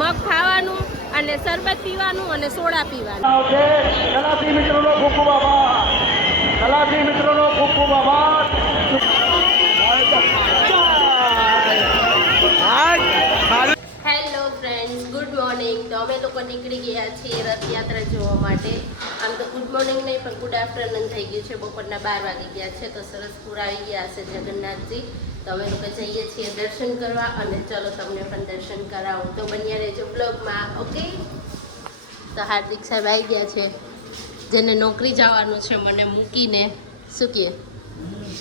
મગ ખાવાનું અને શરબત પીવાનું અને સોડા પીવાનું. કલાસી મિત્રોનો ખૂબ ખૂબ આભાર. કલાસી મિત્રોનો ખૂબ ખૂબ આભાર. Hello friends, good morning. તો અમે લોકો નીકળી ગયા છીએ રથયાત્રા જોવા માટે. આમ તો ગુડ મોર્નિંગ નહીં પણ ગુડ આફ્ટરનૂન થઈ ગયું છે. બપોરના 12 વાગી ગયા છે. તો સરસપુર આવી ગયા છે જગન્નાથજી. તો અમે લોકો જઈએ છીએ દર્શન કરવા અને ચલો તમને પણ દર્શન કરાવું. તો બન્યા રહેજો બ્લોગમાં. ઓકે. તો હાર્દિક સાહેબ આવી ગયા છે, જેને નોકરી જવાનું છે મને મૂકીને. શું કહે?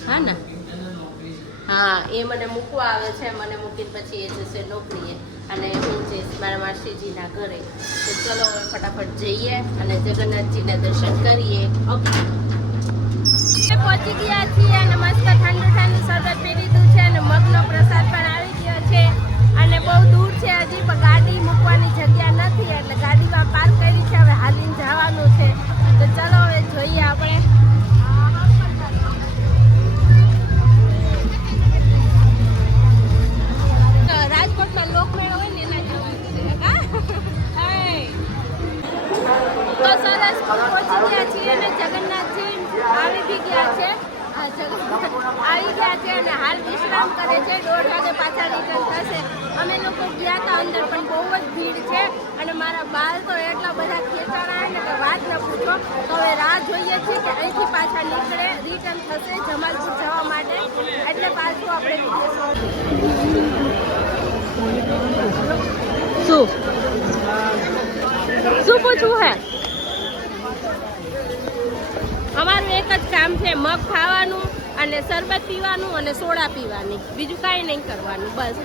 હા ને? હા, એ મને મૂકવા આવે છે. મને મૂકીને પછી એ જશે નોકરીએ અને હું જઈશ મારા માસીજીના ઘરે. તો ચલો હવે ફટાફટ જઈએ અને જગન્નાથજીના દર્શન કરીએ. ઓકે. પહોંચી ગયા છીએ અને મસ્ત ઠંડુ ઠંડુ શરબત પી લીધું છે અને મગનો પ્રસાદ પણ આવી ગયો છે. અને બહુ દૂર છે, હજી પણ ગાડી મૂકવાની જગ્યા નથી એટલે ગાડીમાં પાર્ક કરી છે. હવે હાલીને જવાનું છે. તો ચલો હવે જોઈએ આપણે. રાજકોટમાં લોકમેળો હોય ને એના જવાનું છે. તો સરસ પહોંચી ગયા છીએ અને જગન્નાથજી આવી બી ગયા છે. આવી ગયા છે અને હાલ વિશ્રામ કરે છે. 1:30 વાગે પાછા રિટર્ન થશે. અમે લોકો ગયા હતા અંદર પણ બહુ જ ભીડ છે અને મારા બાલ તો એટલા બધા ખેંચાણા ને કે વાત ન પૂછો. તો હવે રાહ જોઈએ છીએ કે અહીંથી પાછા નીકળે, રિટર્ન થશે જમાલપુર જવા માટે. એટલે પાછું આપણે શું પૂછવું હે? અમારું એક જ કામ છે, મગ ખાવાનું અને શરબત પીવાનું અને સોડા પીવાની. બીજું કાંઈ નહીં કરવાનું. બસ.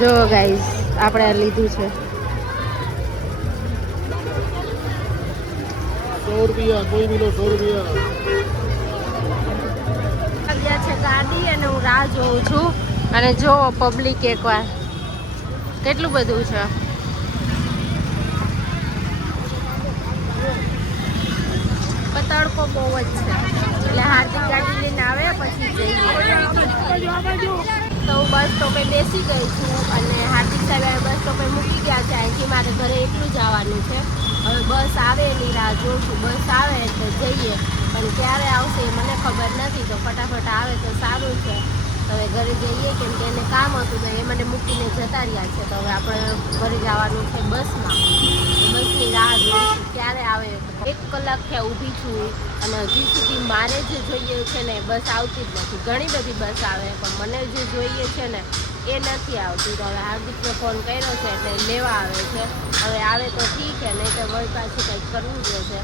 જો ગાઈસ આપણે આ લીધું છે 100 रुपया कोई भी लो 100 रुपया આવ્યા છે ગાડી અને હું રાહ જોઉં છું અને જો પબ્લિક એકવાર કેટલું બધું છે તડકો બહુ જ છે એટલે હાર્દિક ગાડી લઈને આવે પછી જઈએ તો હું બસ સ્ટોપે બેસી ગઈ છું અને હાર્દિક સાહેબ બસ સ્ટોપે મૂકી ગયા છે અહીંથી મારે ઘરે એટલું જવાનું છે હવે બસ આવે એની રાહ જોઉં છું બસ આવે એટલે જઈએ પણ ક્યારે આવશે એ મને ખબર નથી તો ફટાફટ આવે તો સારું છે હવે ઘરે જઈએ કેમ કે એને કામ હતું તો એ મને મૂકીને જતા રહ્યા છે તો હવે આપણે ઘરે જવાનું છે બસમાં બસની રાહ જોઈશું ક્યારે આવે 1 કલાક થયા ઊભી છું અને હજી સુધી મારે જે જોઈએ છે ને બસ આવતી જ નથી ઘણી બધી બસ આવે પણ મને જે જોઈએ છે ને એ નથી આવતી તો હવે હાર્દિકને ફોન કર્યો છે એટલે લેવા આવે છે હવે આવે તો ઠીક છે નહીં તો વળી પાછું કંઈક કરવું જોઈએ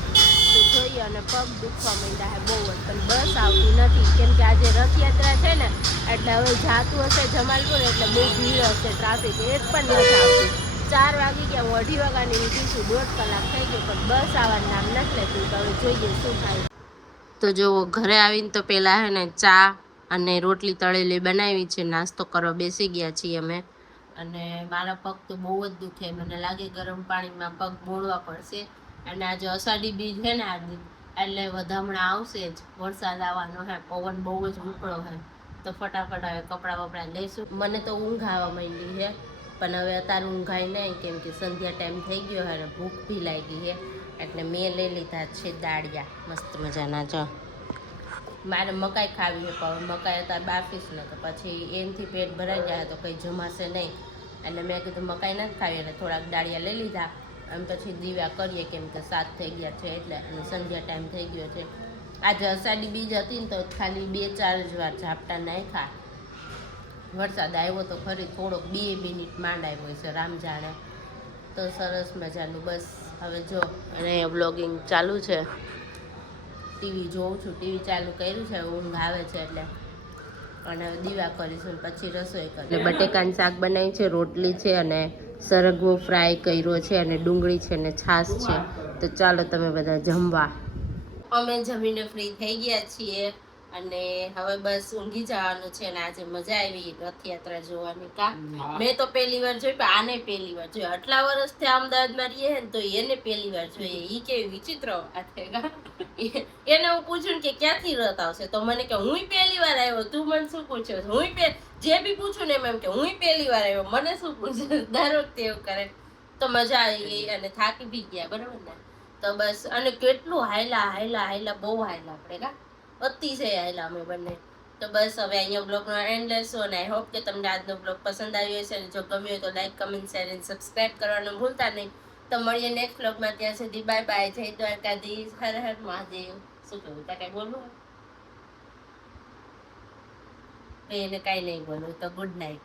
તો જોઈએ અને પગ દુખવા માંડ્યા છે બહુ જ પણ બસ આવતી નથી કેમ કે આજે રથયાત્રા છે ને એટલે હવે જાતું હશે જમાલપુર એટલે બહુ ભીડ હશે ટ્રાફિક એક પણ નથી આવતી 4 વાગી ગયા હું 2:30 વાગ્યાની ઊભી છું 1.5 કલાક થઈ ગયો પણ બસ આવવાનું નામ નથી લેતું તો હવે જોઈએ શું થાય તો જો ઘરે આવીને તો પહેલાં હે ને ચા અને રોટલી તળેલી બનાવી છે નાસ્તો કરવા બેસી ગયા છીએ અમે અને મારા પગ તો બહુ જ દુખે મને લાગે ગરમ પાણીમાં પગ બોળવા પડશે અને આજે અષાઢી બીજ છે ને આજે એટલે વધામણા આવશે જ વરસાદ આવવાનો હે પવન બહુ જ ઉપડો હે તો ફટાફટ હવે કપડાં વપડા લઈશું મને તો ઊંઘ આવવા માંડી છે પણ હવે અત્યારે ઊંઘાય નહીં કેમ કે સંધ્યા ટાઈમ થઈ ગયો છે અને ભૂખ બી લાગી છે એટલે મેં લઈ લીધા છે દાળિયા મસ્ત મજાના જો મારે મકાઈ ખાવી છે પણ મકાઈ અત્યારે બાફીશ ને તો પછી એનાથી પેટ ભરાઈ જાય તો કંઈ જમાશે નહીં એટલે મેં કીધું મકાઈ નથી ખાવી એટલે થોડાક દાળિયા લઈ લીધા અને પછી દીવા કરીએ કેમ કે 7 થઈ ગયા છે એટલે અને સંધ્યા ટાઈમ થઈ ગયો છે આજે અષાઢી બીજ હતી ને તો ખાલી 2-4 જ વાર ઝાપટા નાખ્યા વરસાદ આવ્યો તો ખરી થોડોક 2 મિનિટ માંડ આવ્યો છે રામ જાણે તો સરસ મજાનું બસ હવે જો અને વ્લોગિંગ ચાલુ છે ટીવી જોઉં છું ટીવી ચાલુ કર્યું છે ઊંઘ આવે છે એટલે અને હવે દીવા કરીશું પછી રસોઈ કરી એટલે બટેકાનું શાક બનાવ્યું છે રોટલી છે અને સરગવો ફ્રાય કર્યો છે અને ડુંગળી છે અને છાશ છે તો ચાલો તમે બધા જમવા અમે જમીને ફ્રી થઈ ગયા છીએ અને હવે બસ ઊંઘી જવાનું છે અને આજે મજા આવી રથયાત્રા જોવાની કા મેં તો પહેલી વાર જોઈ પણ આને પહેલી વાર જોઈ આટલા વર્ષથી અમદાવાદમાં રહીએ ને તો એને પહેલી વાર જોઈએ ઈ કેવી વિચિત્ર વાત છે કા એને હું પૂછું કે ક્યાંથી રથ આવશે તો મને કે હું પહેલી વાર આવ્યો તું મને શું પૂછ્યો હું જે બી પૂછું ને એમ કે હું પહેલી વાર આવ્યો મને શું પૂછે દર વખતે એવું કરે તો મજા આવી ગઈ અને થાકી બી ગયા બરાબર ને તો બસ અને કેટલું હાયલા બહુ હાયલા આપણે કા અતિશય આવેલા અમે બંને તો બસ હવે અહીંયા બ્લોગનો એન્ડ લેશું અને આઈ હોપ કે તમને આજનો બ્લોગ પસંદ આવ્યો હશે અને જો ગમ્યો હોય તો લાઈક કમેન્ટ શેર અને સબસ્ક્રાઈબ કરવાનું ભૂલતા નહીં તો મળીએ નેક્સ્ટ બ્લોગમાં ત્યાં સુધી બાય બાય જય દ્વારકાધીશ હર હર મહાદેવ શું કહ્યું ત્યાં કાંઈ બોલવું એને કાંઈ નહીં બોલવું તો ગુડ નાઇટ